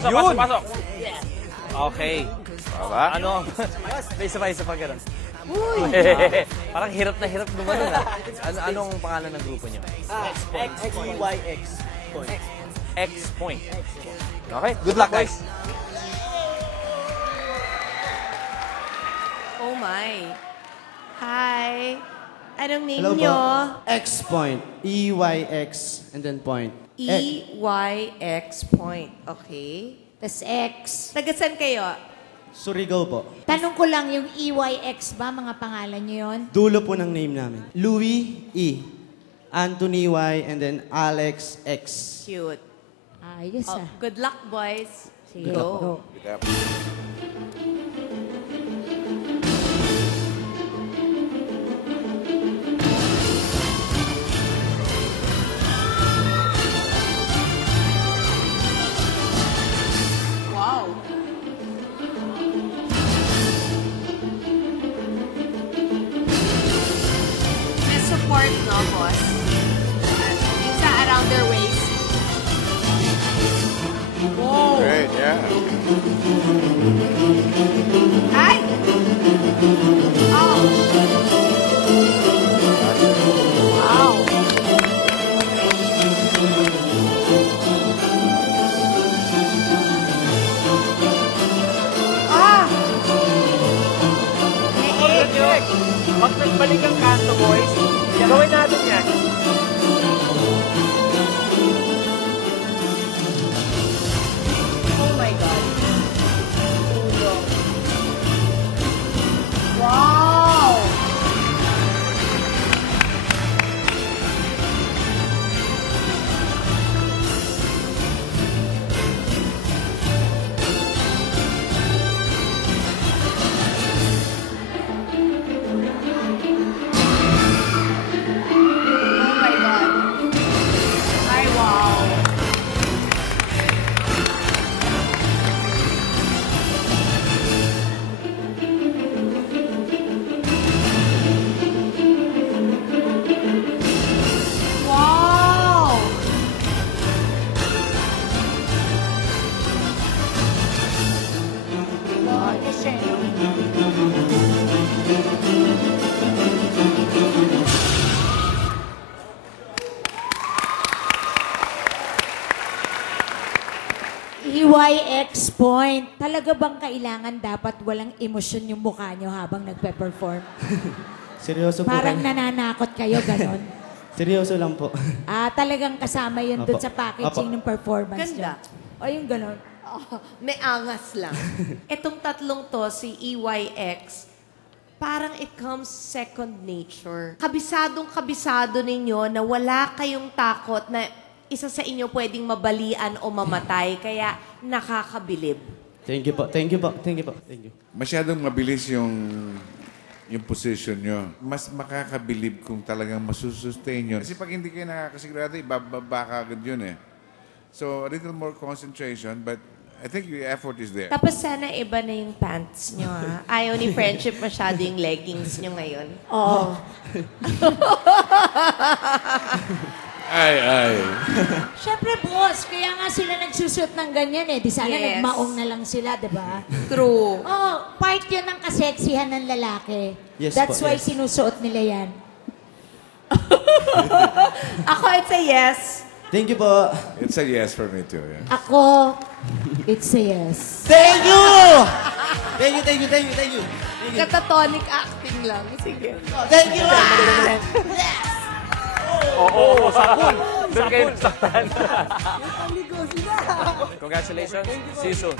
Pasok. Okay. Ano? Isa pa ganun. Parang hirap na hirap naman nun. Anong pangalan ng grupo nyo? XYX. X Point. Okay, good luck guys. Oh my. Hi. Anong name Hello nyo? po. X Point. EYX and then point. EYX Point. Okay. Tas X. Tagasan kayo? Surigao po. Tanong ko lang, yung EYX ba, mga pangalan nyo yun? Dulo po ng name namin. Louis E. Anthony Y and then Alex X. Cute. Ayos ah. Good luck, boys. Sige, Go. Wow. May support, no, boss? Isa around their waist. Whoa. Great, yeah. Ay! Oh! Wow! Ah! Pag nagbalik ang kanto, boys, gawin natin yan. Oh my God. Wow! Oh my God. Ay, wow. Wow! EYX Point. Talaga bang kailangan dapat walang emosyon yung mukha nyo habang nagpe-perform? Seryoso po Parang kayo. nananakot kayo, ganon. Seryoso lang po. Talagang kasama yun dun Opo. sa packaging Opo. ng performance Ganda. nyo. O yung ganon. Oh, may angas lang. Itong tatlong to, si EYX, parang it comes second nature. Kabisadong-kabisado ninyo na wala kayong takot na isa sa inyo pwedeng mabalian o mamatay, kaya nakakabilib. Thank you po. Thank you po. Thank you po. Thank you. Masyadong mabilis yung position nyo. Mas makakabilib kung talagang masusustain yun. Kasi pag hindi kayo nakakasigurado, ibababa ka agad yun eh. So, a little more concentration, but I think your effort is there. Tapos sana iba na yung pants nyo, ha? Ayaw ni Friendship masyado yung leggings nyo ngayon. Oo. Ay. Siyempre, boss, kaya nga sila nagsusot ng ganyan eh. Di sana Yes. nagmaong na lang sila, di ba? True. Oh, part yun ng kaseksihan ng lalaki. Yes That's po, why yes. sinusuot nila yan. Ako, it's a yes. Thank you po. It's a yes for me too. Yeah. Ako, it's a yes. Thank you! Thank you, thank you, thank you, thank you. Thank you. Catatonic acting lang. Sige. Thank you! Oo, sapon. Doon kayo nasaktan. Congratulations. See you soon.